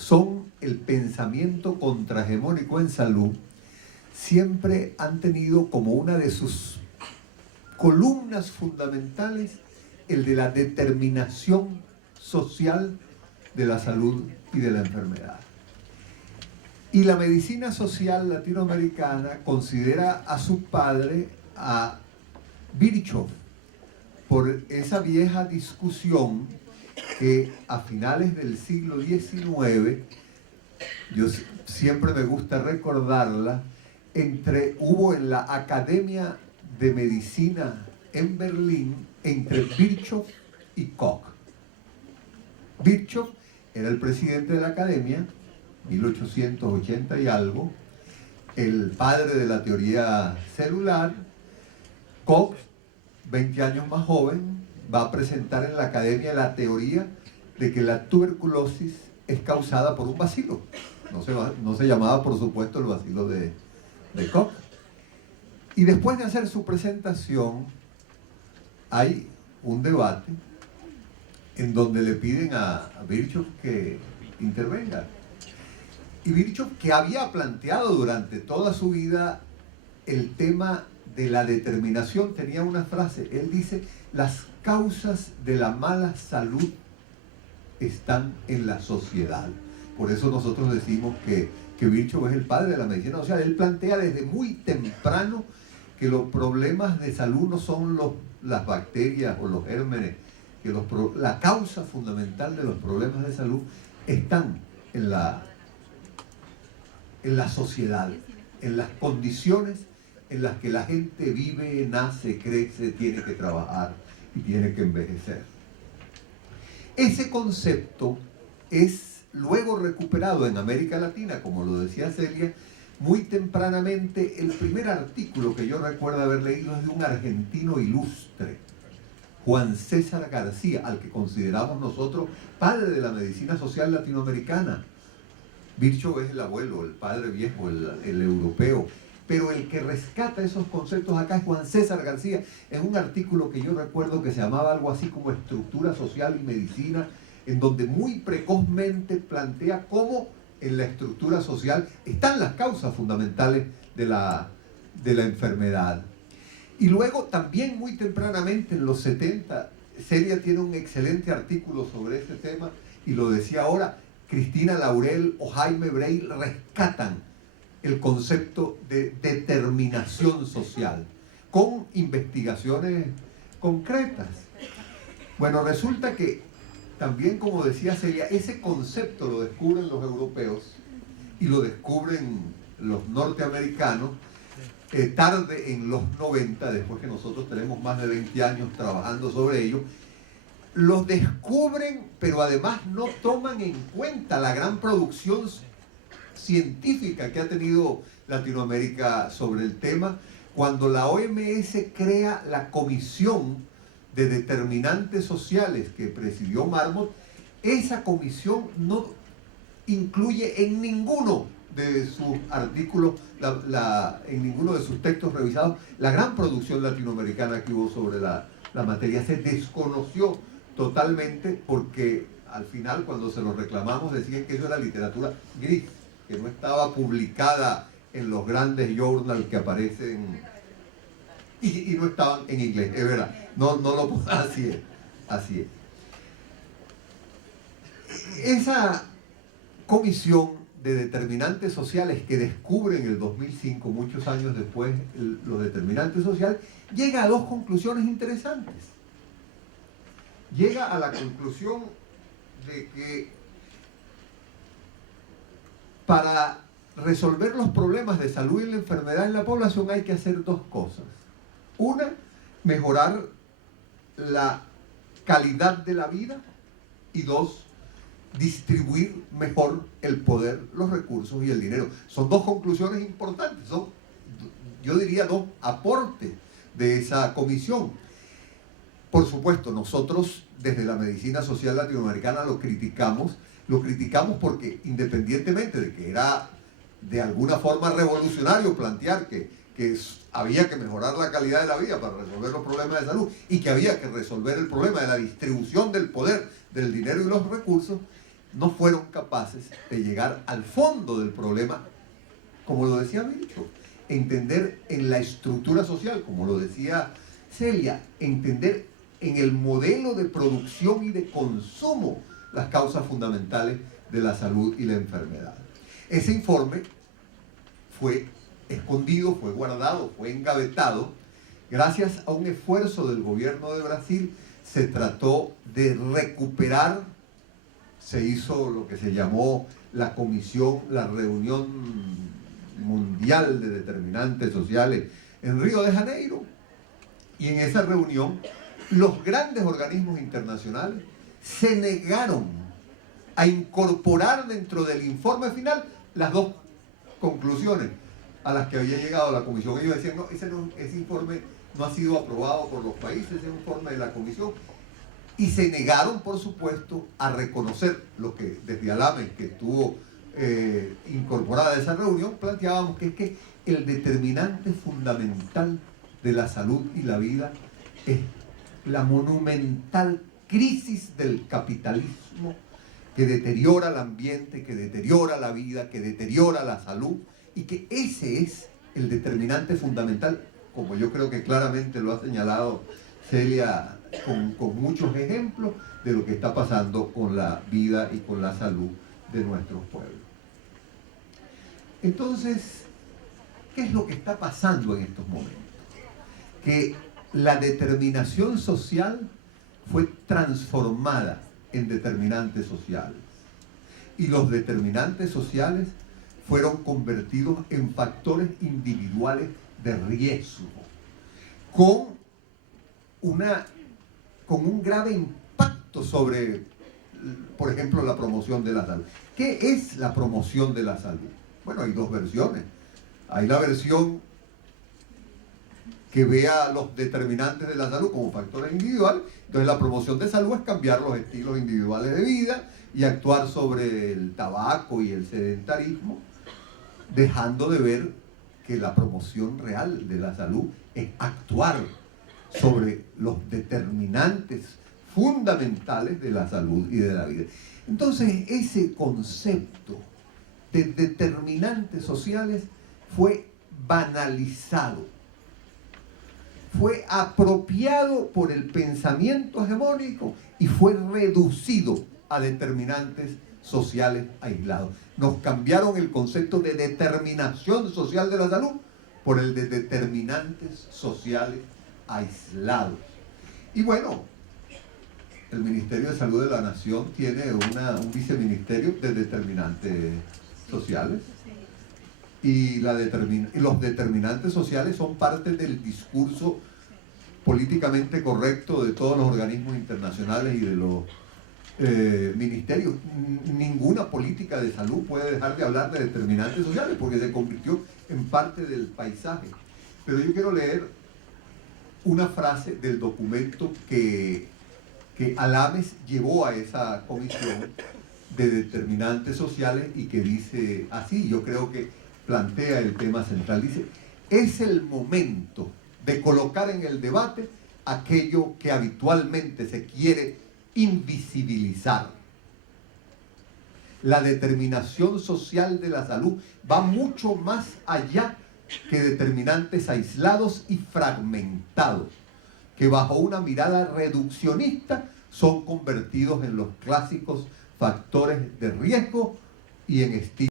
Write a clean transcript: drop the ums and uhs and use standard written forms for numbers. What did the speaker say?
son el pensamiento contrahegemónico en salud, siempre han tenido como una de sus columnas fundamentales el de la determinación social de la salud y de la enfermedad. Y la medicina social latinoamericana considera a su padre, a Virchow, por esa vieja discusión que a finales del siglo XIX, yo siempre me gusta recordarla, hubo en la Academia de Medicina en Berlín entre Virchow y Koch. Virchow era el presidente de la Academia, 1880 y algo, el padre de la teoría celular. Koch, 20 años más joven, va a presentar en la Academia la teoría de que la tuberculosis es causada por un bacilo. No se llamaba, por supuesto, el bacilo de Koch. Y después de hacer su presentación, hay un debate en donde le piden a Virchow que intervenga. Y Virchow, que había planteado durante toda su vida el tema de la determinación, tenía una frase. Él dice: las causas de la mala salud están en la sociedad. Por eso nosotros decimos que Virchow es el padre de la medicina social. Él plantea desde muy temprano que los problemas de salud no son las bacterias o los gérmenes, que la causa fundamental de los problemas de salud están en la sociedad, en las condiciones en las que la gente vive, nace, crece, tiene que trabajar y tiene que envejecer. Ese concepto es luego recuperado en América Latina, como lo decía Celia, muy tempranamente. El primer artículo que yo recuerdo haber leído es de un argentino ilustre, Juan César García, al que consideramos nosotros padre de la medicina social latinoamericana. Virchow es el abuelo, el padre viejo, el europeo. Pero el que rescata esos conceptos acá es Juan César García, en un artículo que yo recuerdo que se llamaba algo así como Estructura Social y Medicina, en donde muy precozmente plantea cómo en la estructura social están las causas fundamentales de la enfermedad. Y luego también muy tempranamente, en los 70, Celia tiene un excelente artículo sobre ese tema, y lo decía ahora, Cristina Laurel o Jaime Breil rescatan el concepto de determinación social con investigaciones concretas. Bueno, resulta que también, como decía Celia, ese concepto lo descubren los europeos y lo descubren los norteamericanos tarde en los 90, después que nosotros tenemos más de 20 años trabajando sobre ello. Los descubren, pero además no toman en cuenta la gran producción científica que ha tenido Latinoamérica sobre el tema. Cuando la OMS crea la Comisión de Determinantes Sociales que presidió Marmot, esa comisión no incluye en ninguno de sus artículos, en ninguno de sus textos revisados, la gran producción latinoamericana que hubo sobre la materia. Se desconoció totalmente, porque al final, cuando se lo reclamamos, decían que eso era literatura gris, que no estaba publicada en los grandes journals que aparecen, y no estaban en inglés, es verdad. Así es. Esa comisión de determinantes sociales que descubre en el 2005, muchos años después, los determinantes sociales, llega a dos conclusiones interesantes. Llega a la conclusión de que para resolver los problemas de salud y la enfermedad en la población hay que hacer dos cosas. Una, mejorar la calidad de la vida, y dos, distribuir mejor el poder, los recursos y el dinero. Son dos conclusiones importantes, son, yo diría, dos aportes de esa comisión. Por supuesto, nosotros desde la medicina social latinoamericana lo criticamos porque, independientemente de que era de alguna forma revolucionario plantear que había que mejorar la calidad de la vida para resolver los problemas de salud, y que había que resolver el problema de la distribución del poder, del dinero y los recursos, no fueron capaces de llegar al fondo del problema, como lo decía Milton, entender en la estructura social, como lo decía Celia, entender en el modelo de producción y de consumo las causas fundamentales de la salud y la enfermedad. Ese informe fue escondido, fue guardado, fue engavetado. Gracias a un esfuerzo del gobierno de Brasil, se trató de recuperar, se hizo lo que se llamó la comisión, la reunión mundial de determinantes sociales en Río de Janeiro. Y en esa reunión, los grandes organismos internacionales se negaron a incorporar dentro del informe final las dos conclusiones a las que había llegado la comisión. Ellos decían, no, ese informe no ha sido aprobado por los países, ese informe de la comisión. Y se negaron, por supuesto, a reconocer lo que desde Alames, que estuvo incorporada a esa reunión, planteábamos que es que el determinante fundamental de la salud y la vida es la monumental crisis del capitalismo que deteriora el ambiente, que deteriora la vida, que deteriora la salud, y que ese es el determinante fundamental, como yo creo que claramente lo ha señalado Celia con muchos ejemplos de lo que está pasando con la vida y con la salud de nuestros pueblos. Entonces, ¿qué es lo que está pasando en estos momentos? Que la determinación social fue transformada en determinantes sociales. Y los determinantes sociales fueron convertidos en factores individuales de riesgo, con un grave impacto sobre, por ejemplo, la promoción de la salud. ¿Qué es la promoción de la salud? Bueno, hay dos versiones. Hay la versión que vea los determinantes de la salud como factores individuales. Entonces la promoción de salud es cambiar los estilos individuales de vida y actuar sobre el tabaco y el sedentarismo, dejando de ver que la promoción real de la salud es actuar sobre los determinantes fundamentales de la salud y de la vida. Entonces ese concepto de determinantes sociales fue banalizado, fue apropiado por el pensamiento hegemónico y fue reducido a determinantes sociales aislados. Nos cambiaron el concepto de determinación social de la salud por el de determinantes sociales aislados. Y bueno, el Ministerio de Salud de la Nación tiene un viceministerio de determinantes sociales. Y los determinantes sociales son parte del discurso políticamente correcto de todos los organismos internacionales y de los ministerios. Ninguna política de salud puede dejar de hablar de determinantes sociales porque se convirtió en parte del paisaje. Pero yo quiero leer una frase del documento que Alames llevó a esa comisión de determinantes sociales y que dice así, yo creo que plantea el tema central. Dice, es el momento de colocar en el debate aquello que habitualmente se quiere invisibilizar. La determinación social de la salud va mucho más allá que determinantes aislados y fragmentados, que bajo una mirada reduccionista son convertidos en los clásicos factores de riesgo y en estilos